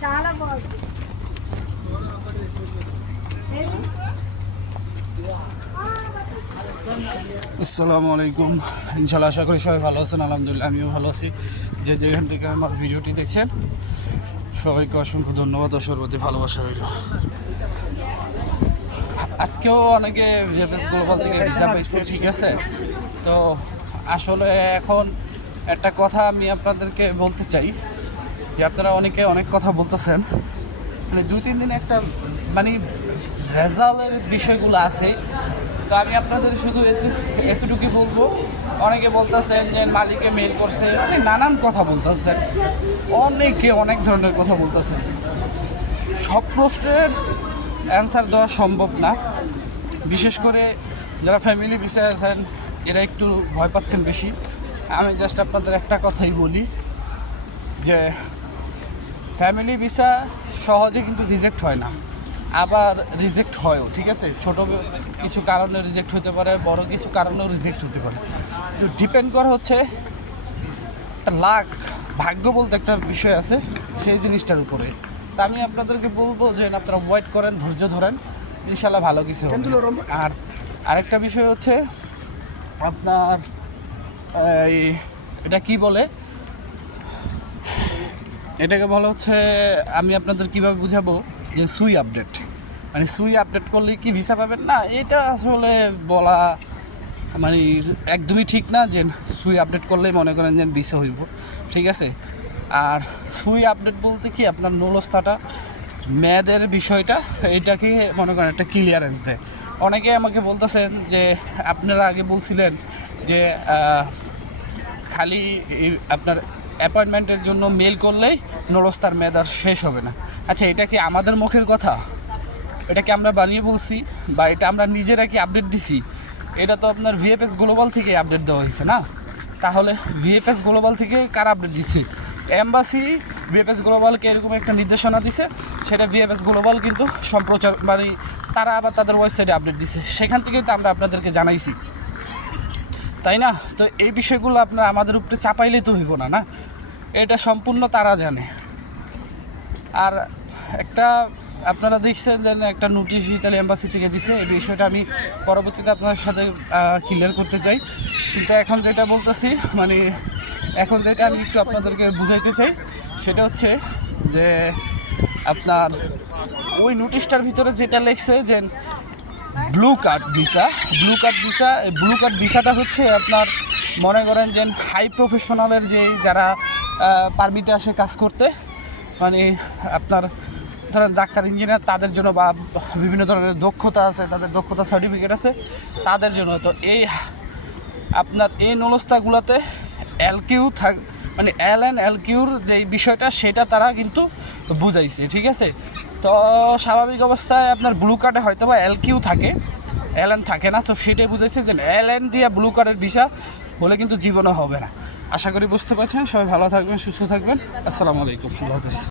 చాలా బాగుంది ఏది? আসসালামু আলাইকুম ইনশাল্লাহ আশা করি সবাই ভালো আছেন আলহামদুলিল্লাহ আমিও ভালো আছি যে যেখান থেকে আমার ভিডিওটি দেখছেন সবাইকে অসংখ্য ধন্যবাদ ও সর্বতি ভালোবাসা রইল আজকেও অনেকে ভিএফএস গ্লোবাল থেকে ভিসা পাইছে ঠিক আছে তো আসলে এখন একটা কথা আমি আপনাদেরকে বলতে চাই যে আপনারা অনেকে অনেক কথা বলতেছেন। মানে দুই, তিন দিন একটা মানে রেজাল্টের বিষয়গুলো আছে। তো আমি আপনাদের শুধু এত- এতটুকুই বলব। অনেকে বলতেছেন যে মালিকে মেল করছে মানে নানান কথা বলতেছেন। অনেকে অনেক ধরনের কথা বলতেছেন। সব প্রশ্নের অ্যান্সার দেওয়া সম্ভব না। বিশেষ করে যারা ফ্যামিলি বিষয়ে আছেন, এরা একটু ভয় পাচ্ছেন বেশি। আমি জাস্ট আপনাদের একটা কথাই বলি যে ফ্যামিলি ভিসা সহজে কিন্তু রিজেক্ট হয় না। আবার রিজেক্ট হয়ও ঠিক আছে? ছোট কিছু কারণে রিজেক্ট হতে পারে বড় কিছু কারণেও রিজেক্ট হতে পারে। তো ডিপেন্ড করে হচ্ছে একটা লাক ভাগ্য বলতে একটা বিষয় আছে সেই জিনিসটার উপরে। তা আমি আপনাদেরকে বলব যে আপনারা ওয়েট করেন ধৈর্য ধরেন ইনশাল্লাহ ভালো কিছু। আর আরেকটা বিষয় হচ্ছে আপনার এই এটা কি বলে? এটাকে বলা হচ্ছে, আমি আপনাদের কীভাবে বুঝাবো যে সুই আপডেট? মানে সুই আপডেট করলে কি ভিসা পাবেন? না, এটা আসলে বলা মানে একদমই ঠিক না যে সুই আপডেট করলেই মনে করেন যে ভিসা হইব। ঠিক আছে? আর সুই আপডেট বলতে কি আপনার নলস্থাটা, মেয়াদের বিষয়টা, এটাকে মনে করেন একটা ক্লিয়ারেন্স দেয়। অনেকে আমাকে বলতেছেন যে, আপনারা আগে বলছিলেন যে খালি আপনার অ্যাপয়েন্টমেন্টের জন্য মেল করলেই নরস্তার মেয়াদ শেষ হবে না। আচ্ছা এটা কি আমাদের মুখের কথা? এটা কি আমরা বানিয়ে বলছি? বা এটা আমরা নিজেরা কি আপডেট দিছি? এটা তো আপনার ভিএফএস গ্লোবাল থেকে আপডেট দেওয়া হয়েছে না? তাহলে ভিএফএস গ্লোবাল থেকে কার আপডেট দিচ্ছে এম্বাসি ভিএফএস গ্লোবালকে এরকম একটা নির্দেশনা দিছে। সেটা ভিএফএস গ্লোবাল কিন্তু সম্প্রচার মানে তারা আবার তাদের ওয়েবসাইটে আপডেট দিছে। সেখান থেকেই তো আমরা আপনাদেরকে জানাইছি। তাই না? তো এই বিষয়গুলো আপনার আমাদের উপরে চাপাইলেই তো হইব না না? এটা সম্পূর্ণ তারা জানে। আর একটা আপনারা দেখছেন যে একটা নোটিশ ইতালি এম্বাসি থেকে দিছে, এই বিষয়টা আমি পরবর্তীতে আপনার সাথে ক্লিয়ার করতে চাই। কিন্তু এখন যেটা বলতেছি মানে এখন যেটা আমি একটু আপনাদেরকে বুঝাইতে চাই, সেটা হচ্ছে যে আপনার ওই নোটিশটার ভিতরে যেটা লেখছে যে blue card visa, blue card visa blue card ভিসাটা হচ্ছে আপনার মনে করেন যে হাই প্রফেশনালের যে যারা পারমিটে আসে কাজ করতে। মানে আপনার ধরেন ডাক্তার ইঞ্জিনিয়ার তাদের জন্য বা বিভিন্ন ধরনের দক্ষতা আছে, তাদের দক্ষতা সার্টিফিকেট আছে, তাদের জন্য। তো এই আপনার এই নলস্তাগুলোতে এলকিউ থাক মানে এল এন এলকিউর যে বিষয়টা, সেটা তারা কিন্তু বুঝাইছে, ঠিক আছে? তো স্বাভাবিক অবস্থায় আপনার ব্লু কার্ডে হয়তো বা এল কিউ থাকে এল এন থাকে না, তো সেটাই বুঝাইছে যে এল এন দিয়ে ব্লু কার্ডের ভিসা হলে কিন্তু জীবনে হবে না। আশা করি বুঝতে পারছেন। সবাই ভালো থাকবেন, সুস্থ থাকবেন। আসসালামু আলাইকুম। আল্লাহ হাফেজ।